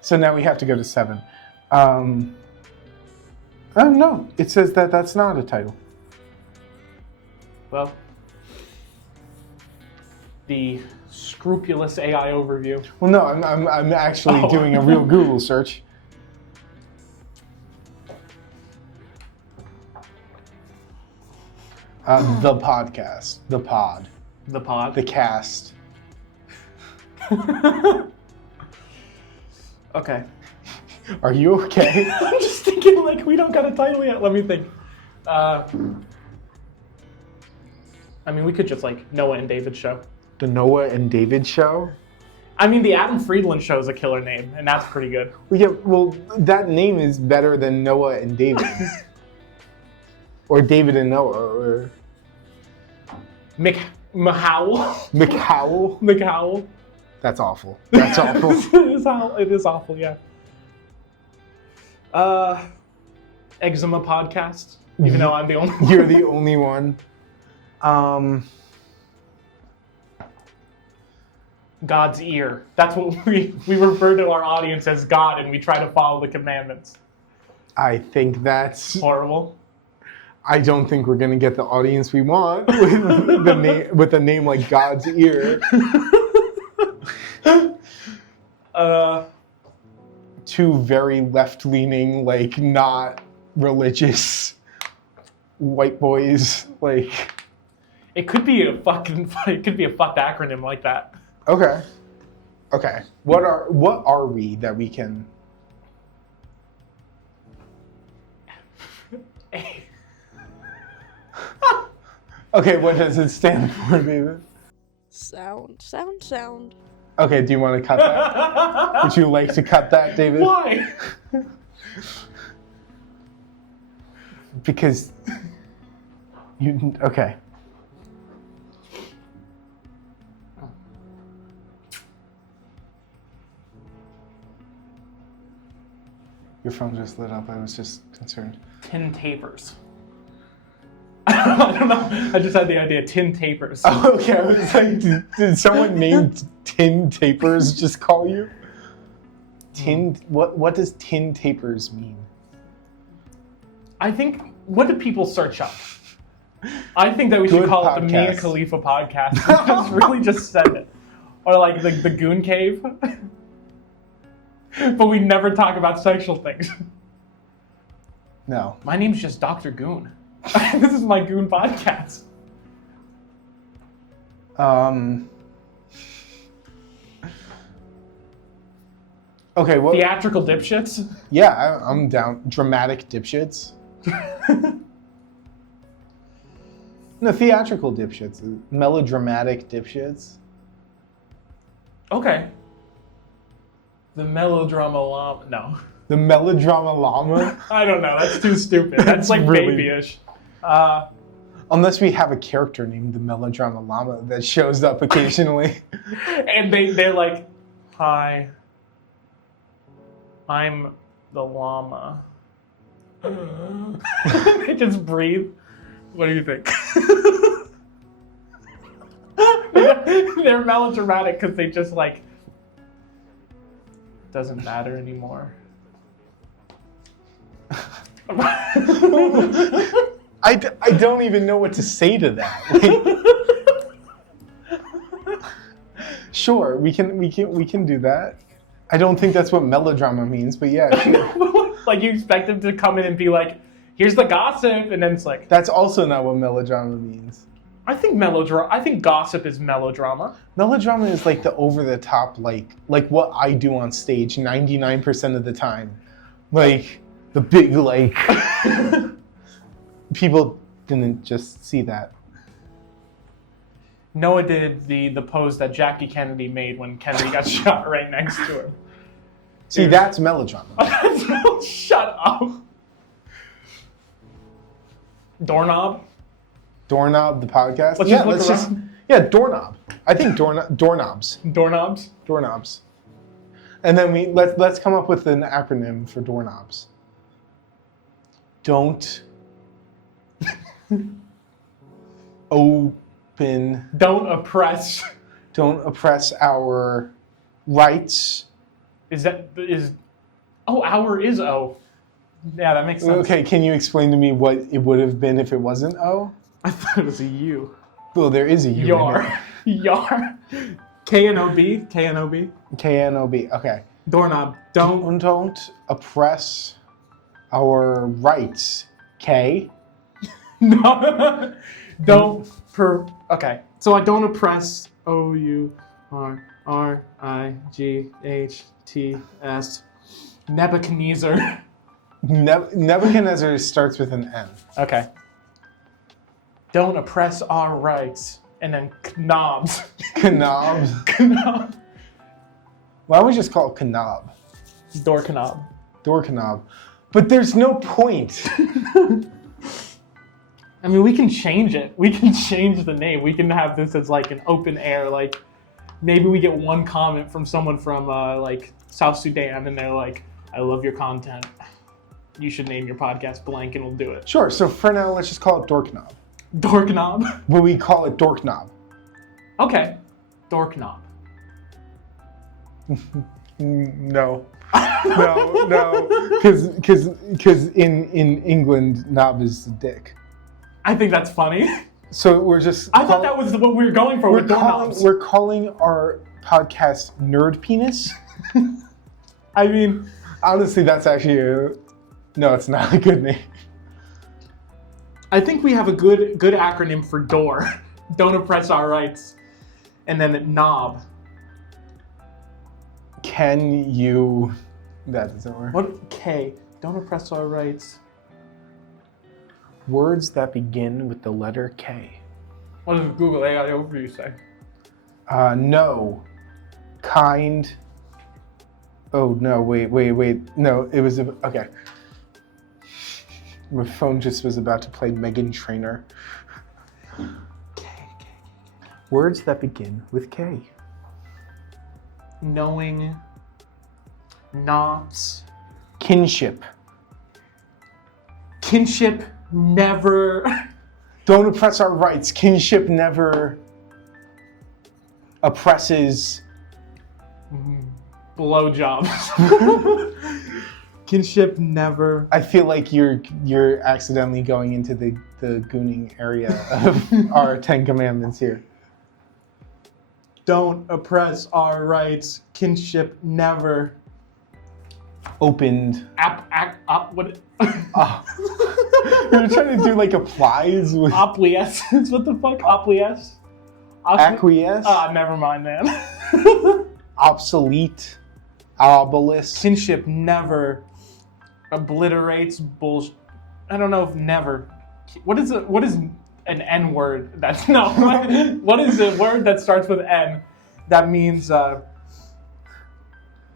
so now we have to go to 7. Oh no, it says that that's not a title. Well, the scrupulous AI overview. Well, no, I'm actually Oh. doing a real Google search. The podcast, the pod, The pod. the cast. Okay. Are you okay? I'm just thinking, like, we don't got a title yet. Let me think. I mean, we could just, like, Noah and David show. The Noah and David show? I mean, the Adam Friedland show is a killer name, and that's pretty good. Well, that name is better than Noah and David. Or David and Noah, or... McHowell. McHowell? That's awful. That's awful. It is awful, yeah. Eczema podcast, even though I'm the only one. You're the only one. God's ear. That's what we refer to our audience as God, and we try to follow the commandments. I think that's horrible. I don't think we're gonna get the audience we want with a name like God's ear. Two very left-leaning, like not religious white boys, like. It could be a fucked acronym like that. Okay. What are we that we can? Okay, what does it stand for, David? Sound. Okay, do you want to cut that? Would you like to cut that, David? Why? Because okay. Your phone just lit up. I was just concerned. Tin tapers. I don't know. I just had the idea. Tin tapers. Oh, okay. I was like, did someone named Tin Tapers just call you? What does Tin Tapers mean? I think, what do people search up? I think that we should call it the Mia Khalifa podcast. Just really just said it. Or like the Goon Cave. But we never talk about sexual things. No. My name's just Dr. Goon. This is my Goon podcast. Okay, what? Theatrical dipshits? Yeah, I'm down. Dramatic dipshits. No, theatrical dipshits. Melodramatic dipshits. Okay. The melodrama llama. No. The melodrama llama? I don't know. That's too stupid. That's like really... babyish. Unless we have a character named the melodrama llama that shows up occasionally. And they're like, hi, I'm the llama. They just breathe. What do you think? They're melodramatic because they just like, doesn't matter anymore. I don't even know what to say to that. Like, sure, we can do that. I don't think that's what melodrama means, but yeah. Sure. Like you expect them to come in and be like, "Here's the gossip," and then it's like. That's also not what melodrama means. I think gossip is melodrama. Melodrama is like the over the top, like what I do on stage 99% of the time, like the big like. People didn't just see that. Noah did the pose that Jackie Kennedy made when Kennedy got shot right next to him. See, that's melodrama. Shut up. Doorknob? Doorknob, the podcast? Let's just doorknob. I think doorknobs. Doorknobs? Doorknobs. And then let's come up with an acronym for doorknobs. Don't open. Don't oppress. Don't oppress our rights. Our is O. Yeah, that makes sense. Okay, can you explain to me what it would have been if it wasn't O? I thought it was a U. Well, there is a U. Yar. Yar. K-N-O-B. K-N-O-B. K-N-O-B. Okay. Doorknob. Don't oppress our rights. K. No. Okay. So I don't oppress O-U-R-R-I-G-H-T-S Nebuchadnezzar. Nebuchadnezzar starts with an N. Okay. Don't oppress our rights. And then knobs. Knob. Knob. Why don't we just call it Knob? Door knob. Door knob. But there's no point. I mean, we can change it. We can change the name. We can have this as like an open air. Like, maybe we get one comment from someone from like South Sudan, and they're like, "I love your content. You should name your podcast blank," and we'll do it. Sure. So for now, let's just call it Dork Knob. Dork knob. But we call it Dork Knob. Okay. Dork knob. No. No. Because in England, knob is dick. I think that's funny. So we're just. I thought that was what we were going for with doorknobs. We're calling our podcast Nerd Penis. I mean, honestly, that's actually no, it's not a good name. I think we have a good acronym for door. Don't oppress our rights. And then knob. Can you? That doesn't work. What? K. Don't oppress our rights. Words that begin with the letter K. What does Google AI overview say? No. Kind. Oh, no, wait. No, it was, okay. My phone just was about to play Meghan Trainor. K. Words that begin with K. Knowing. Not. Kinship. Kinship never. Don't oppress our rights. Kinship never oppresses. Blowjobs. Kinship never. I feel like you're accidentally going into the gooning area of our 10 Commandments here. Don't oppress our rights. Kinship never. Opened. What? You're trying to do like applies with. Opliescence? What the fuck? Oplies? Acquiesce? Never mind, man. Obsolete. Obelisk. Kinship never obliterates bullshit. I don't know if never. What is an N word? That's no. What is a word that starts with N? That means I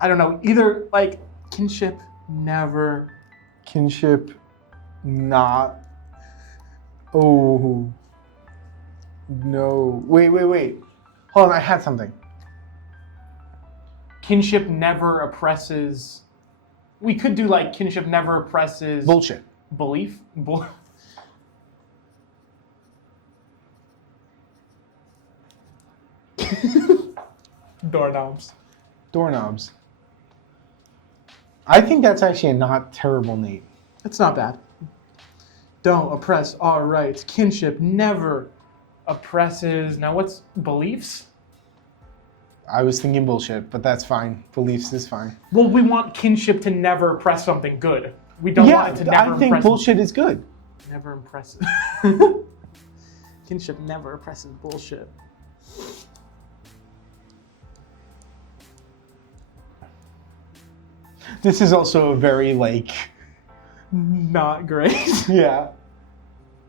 don't know. Either like kinship never. Kinship not. Oh. No. Wait. Hold on, I had something. Kinship never oppresses. We could do like kinship never oppresses. Bullshit. Belief. Doorknobs. Doorknobs. I think that's actually a not terrible name. It's not bad. Don't oppress our rights. Kinship never oppresses. Now what's beliefs? I was thinking bullshit, but that's fine. Beliefs is fine. Well, we want kinship to never oppress something good. We don't want it to never I think impress. bullshit is good. Never impresses. Kinship never oppresses bullshit. This is also a very Not great. Yeah.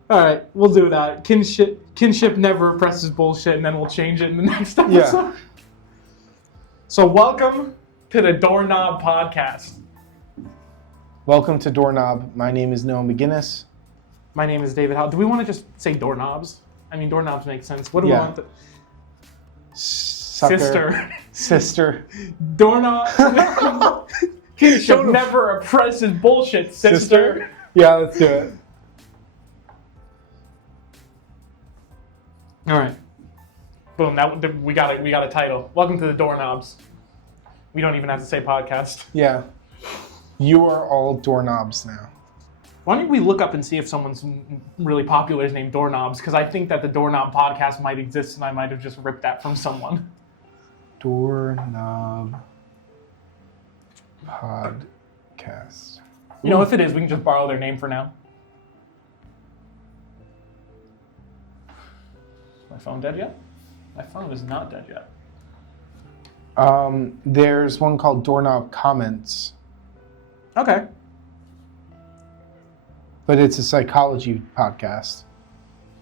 All right, we'll do that. Kinship never oppresses bullshit, and then we'll change it in the next episode. Yeah. So welcome to the Doorknob Podcast. Welcome to Doorknob. My name is Noah McGinnis. My name is David Howe. Do we want to just say doorknobs? I mean, doorknobs make sense. What do we want to... Sucker. Sister. Doorknob. Kinship never oppresses bullshit, sister. Yeah, let's do it. All right. Boom. We got a title. Welcome to the Doorknobs. We don't even have to say podcast. Yeah. You are all doorknobs now. Why don't we look up and see if someone's really popular is named Doorknobs? Because I think that the Doorknob Podcast might exist, and I might have just ripped that from someone. Doorknob Podcast. You know, if it is, we can just borrow their name for now. Is my phone dead yet? My phone is not dead yet. There's one called Doorknob Comments. Okay. But it's a psychology podcast.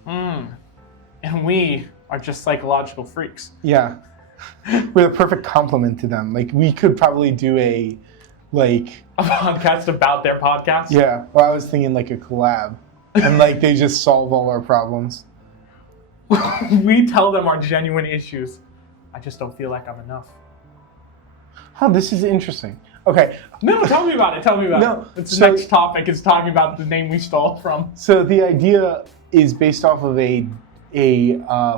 And we are just psychological freaks. Yeah. We're the perfect complement to them. Like, we could probably do a podcast about their podcast? Yeah. Well, I was thinking like a collab. And like they just solve all our problems. We tell them our genuine issues. I just don't feel like I'm enough. Oh, this is interesting. Okay. No, tell me about it. Tell me about No, it. The so- next topic is talking about the name we stole from. So the idea is based off of a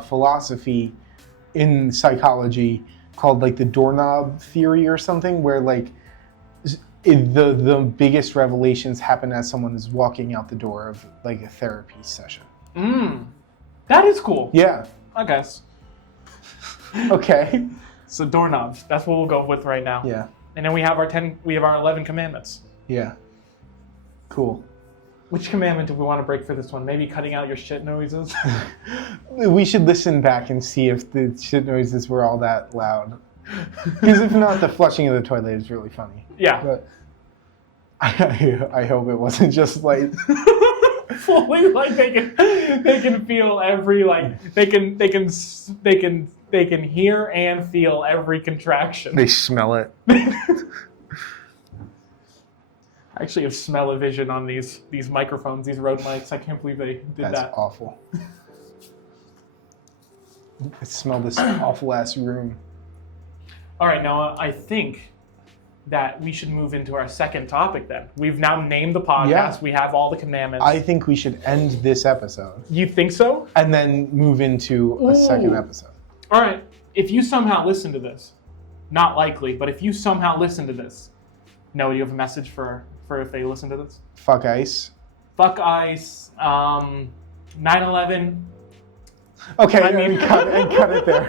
philosophy in psychology called like the doorknob theory or something, where like the biggest revelations happen as someone is walking out the door of like a therapy session. That is cool. Yeah. I guess. Okay. So doorknobs. That's what we'll go with right now. Yeah. And then we have our 11 commandments. Yeah. Cool. Which commandment do we want to break for this one? Maybe cutting out your shit noises? We should listen back and see if the shit noises were all that loud. Because if not, the flushing of the toilet is really funny. Yeah. But I hope it wasn't just like fully like they can feel every like they can hear and feel every contraction. they smell it. I actually have smell-o-vision on these microphones, these Rode mics. I can't believe they did That's that. awful. I smell this awful ass room. All right, now I think that we should move into our second topic then. We've now named the podcast. Yeah. We have all the commandments. I think we should end this episode You think so? and then move into a second episode. All right. If you somehow listen to this, not likely, but if you somehow listen to this, Noah, do you have a message for if they listen to this? Fuck ice. Fuck ICE, 9/11. Okay, I mean- and cut it there.